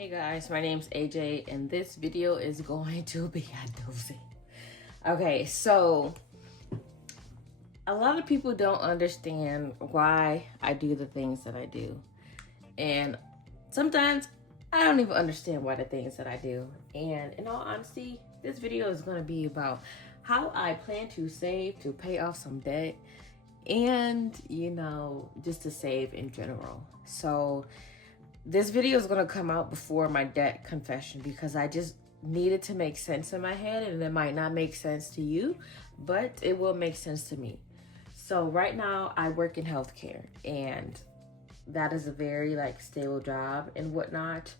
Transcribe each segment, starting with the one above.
Hey guys, my name's AJ and this video is going to be a doozy. Okay, so a lot of people don't understand why I do the things that I do. And sometimes I don't even understand why the things that I do. And in all honesty, this video is going to be about how I plan to save to pay off some debt and, just to save in general. So this video is going to come out before my debt confession because I just needed to make sense in my head, and it might not make sense to you, but it will make sense to me. So right now I work in healthcare, and that is a very stable job and whatnot.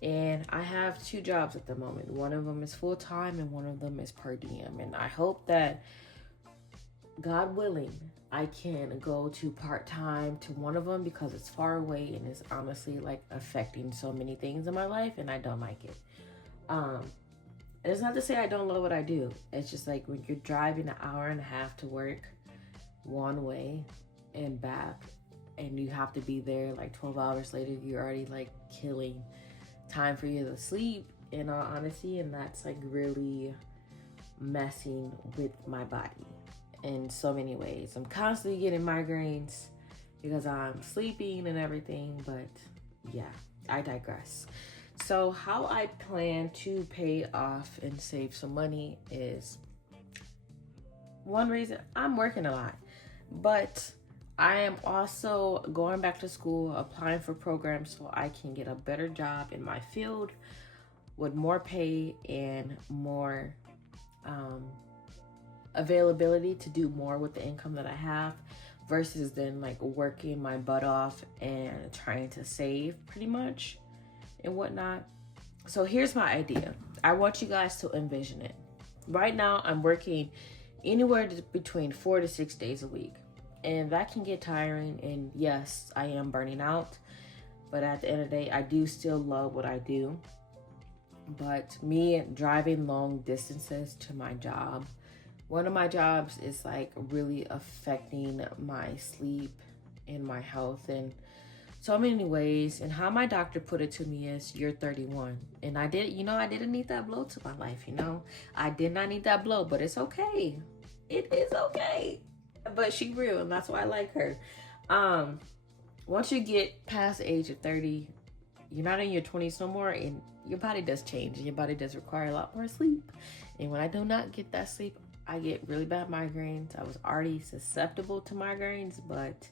And I have two jobs at the moment. One of them is full-time and one of them is per diem. And I hope that, God willing, I can go to part-time to one of them because it's far away and it's honestly affecting so many things in my life and I don't like it. And it's not to say I don't love what I do. It's just when you're driving an hour and a half to work one way and back, and you have to be there 12 hours later, you're already killing time for you to sleep, in all honesty, and that's really messing with my body in so many ways. I'm constantly getting migraines because I'm sleeping and everything, but yeah, I digress. So how I plan to pay off and save some money is, one reason, I'm working a lot, but I am also going back to school, applying for programs so I can get a better job in my field with more pay and more availability to do more with the income that I have, versus then working my butt off and trying to save pretty much and whatnot. So here's my idea. I want you guys to envision it. Right now I'm working anywhere between 4 to 6 days a week, and that can get tiring, and yes, I am burning out, but at the end of the day, I do still love what I do. But me driving long distances to my job, one of my jobs is really affecting my sleep and my health in so many ways. And how my doctor put it to me is, you're 31. And I didn't need that blow to my life, I did not need that blow, but it's okay. It is okay. But she real, and that's why I like her. Once you get past the age of 30, you're not in your 20s no more, and your body does change, and your body does require a lot more sleep. And when I do not get that sleep, I get really bad migraines. I was already susceptible to migraines, but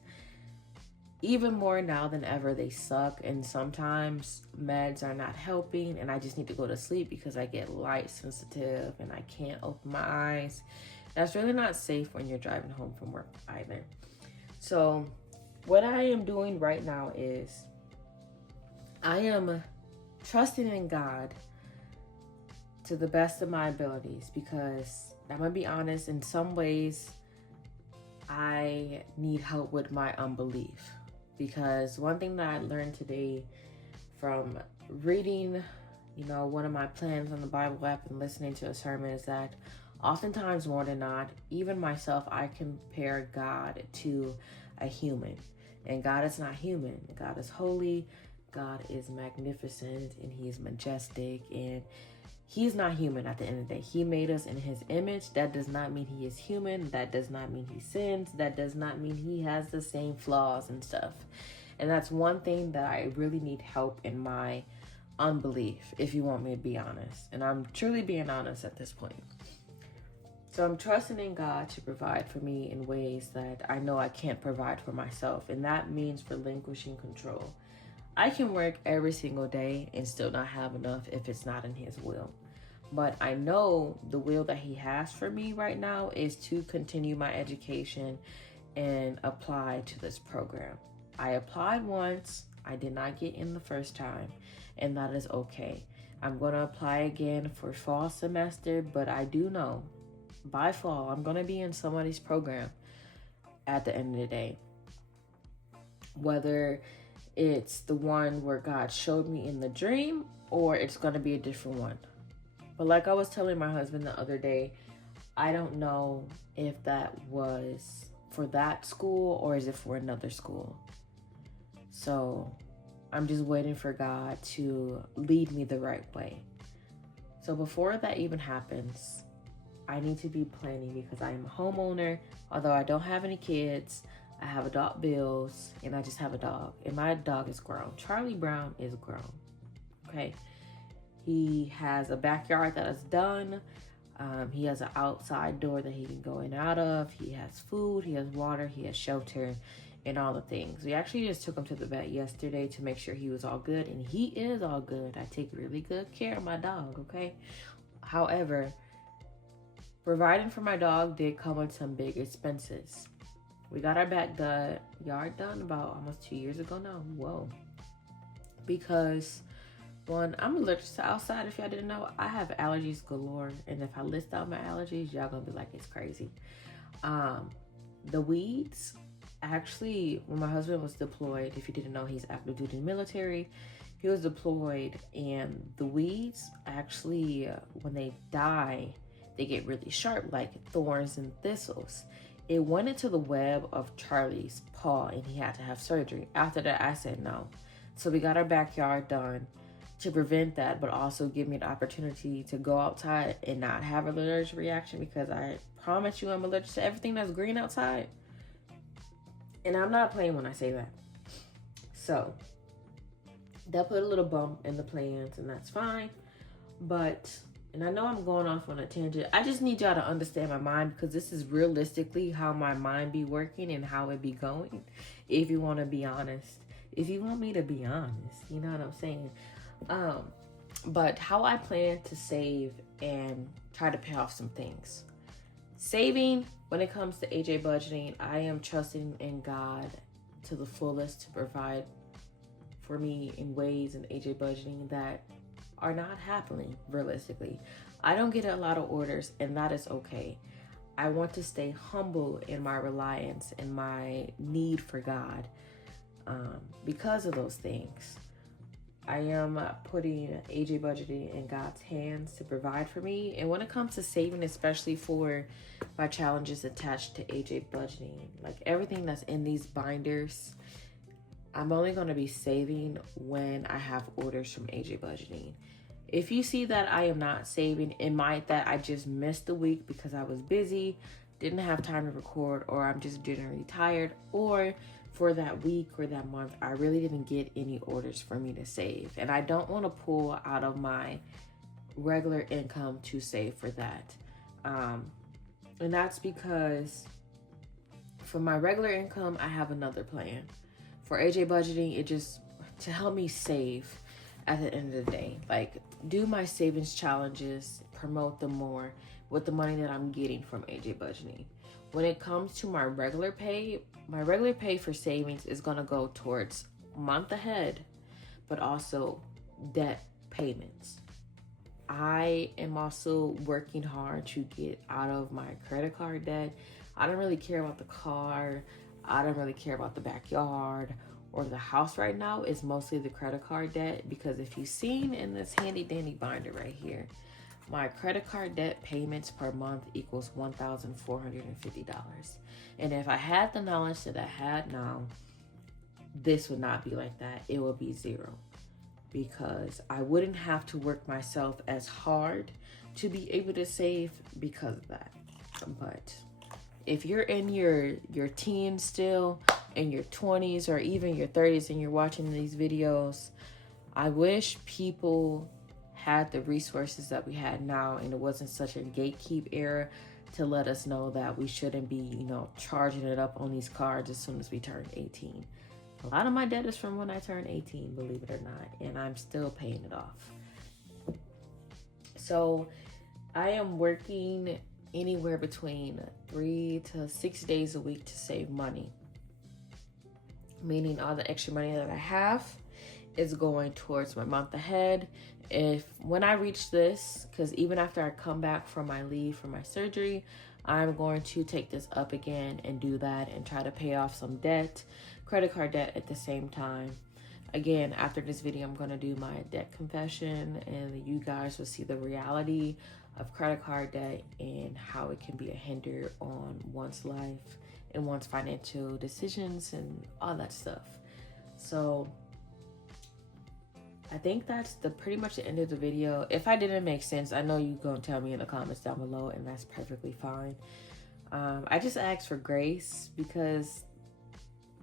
even more now than ever, they suck. And sometimes meds are not helping, and I just need to go to sleep because I get light sensitive and I can't open my eyes. That's really not safe when you're driving home from work either. So what I am doing right now is I am trusting in God to the best of my abilities, because I'm gonna be honest, in some ways I need help with my unbelief. Because one thing that I learned today from reading, one of my plans on the Bible app and listening to a sermon is that oftentimes, more than not, even myself, I compare God to a human. And God is not human. God is holy. God is magnificent, and He is majestic, and He's not human at the end of the day. He made us in His image. That does not mean He is human. That does not mean He sins. That does not mean He has the same flaws and stuff. And that's one thing that I really need help in my unbelief, if you want me to be honest. And I'm truly being honest at this point. So I'm trusting in God to provide for me in ways that I know I can't provide for myself. And that means relinquishing control. I can work every single day and still not have enough if it's not in His will. But I know the will that He has for me right now is to continue my education and apply to this program. I applied once. I did not get in the first time, and that is okay. I'm going to apply again for fall semester, but I do know by fall I'm going to be in somebody's program at the end of the day. Whether it's the one where God showed me in the dream, or it's going to be a different one. But like I was telling my husband the other day, I don't know if that was for that school or is it for another school. So I'm just waiting for God to lead me the right way. So before that even happens, I need to be planning because I am a homeowner. Although I don't have any kids, I have adult bills, and I just have a dog. And my dog is grown. Charlie Brown is grown. Okay. He has a backyard that is done. He has an outside door that he can go in and out of. He has food, he has water, he has shelter, and all the things. We actually just took him to the vet yesterday to make sure he was all good, and he is all good. I take really good care of my dog, okay? However, providing for my dog did come with some big expenses. We got our backyard done about almost 2 years ago now. Whoa. Because one, I'm allergic to outside. If y'all didn't know, I have allergies galore. And if I list out my allergies, y'all gonna be like, it's crazy. The weeds, actually, when my husband was deployed, if you didn't know, he's active duty in the military. He was deployed, and the weeds actually, when they die, they get really sharp, like thorns and thistles. It went into the web of Charlie's paw, and he had to have surgery. After that, I said no. So we got our backyard done to prevent that, but also give me the opportunity to go outside and not have an allergic reaction, because I promise you I'm allergic to everything that's green outside. And I'm not playing when I say that. So that put a little bump in the plans, and that's fine. But, and I know I'm going off on a tangent. I just need y'all to understand my mind, because this is realistically how my mind be working and how it be going. If you want to be honest. If you want me to be honest, you know what I'm saying? But how I plan to save and try to pay off some things. Saving, when it comes to AJ budgeting, I am trusting in God to the fullest to provide for me in ways in AJ budgeting that are not happening realistically. I don't get a lot of orders, and that is okay. I want to stay humble in my reliance and my need for God because of those things. I am putting AJ budgeting in God's hands to provide for me. And when it comes to saving, especially for my challenges attached to AJ budgeting, like everything that's in these binders, I'm only going to be saving when I have orders from AJ budgeting. If you see that I am not saving, it might that I just missed the week because I was busy, didn't have time to record, or I'm just generally tired, or for that week or that month, I really didn't get any orders for me to save. And I don't want to pull out of my regular income to save for that. And that's because for my regular income, I have another plan. For AJ budgeting, it just to help me save at the end of the day. Like, do my savings challenges, promote them more with the money that I'm getting from AJ budgeting. When it comes to my regular pay for savings is going to go towards month ahead, but also debt payments. I am also working hard to get out of my credit card debt. I don't really care about the car. I don't really care about the backyard or the house right now. It's mostly the credit card debt, because if you've seen in this handy dandy binder right here, my credit card debt payments per month equals $1,450. And if I had the knowledge that I had now, this would not be like that. It would be zero, because I wouldn't have to work myself as hard to be able to save because of that. But if you're in your teens still, in your 20s or even your 30s, and you're watching these videos, I wish people had the resources that we had now, and it wasn't such a gatekeep era to let us know that we shouldn't be, charging it up on these cards as soon as we turn 18. A lot of my debt is from when I turned 18, believe it or not, and I'm still paying it off. So I am working anywhere between 3 to 6 days a week to save money, meaning all the extra money that I have is going towards my month ahead. When I reach this, because even after I come back from my leave for my surgery, I'm going to take this up again and do that and try to pay off some debt, credit card debt at the same time. Again, after this video, I'm going to do my debt confession, and you guys will see the reality of credit card debt and how it can be a hinder on one's life and one's financial decisions and all that stuff. So I think that's pretty much the end of the video. If I didn't make sense, I know you're going to tell me in the comments down below, and that's perfectly fine. I just asked for grace because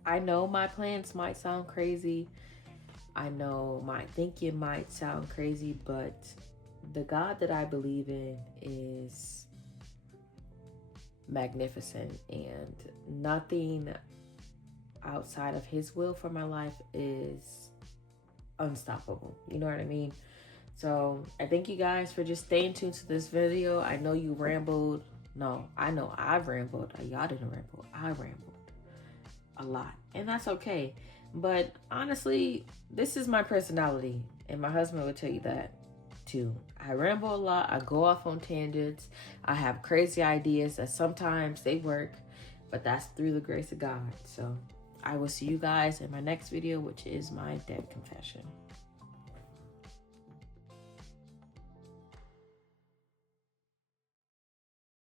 I know my plans might sound crazy. I know my thinking might sound crazy, but the God that I believe in is magnificent, and nothing outside of his will for my life is unstoppable. You know what I mean? So I thank you guys for just staying tuned to this video. I know you rambled. No, I know I've rambled. Y'all didn't ramble. I rambled a lot, and that's okay. But honestly, this is my personality, and my husband would tell you that too. I ramble a lot. I go off on tangents. I have crazy ideas that sometimes they work, but that's through the grace of God. So I will see you guys in my next video, which is my debt confession.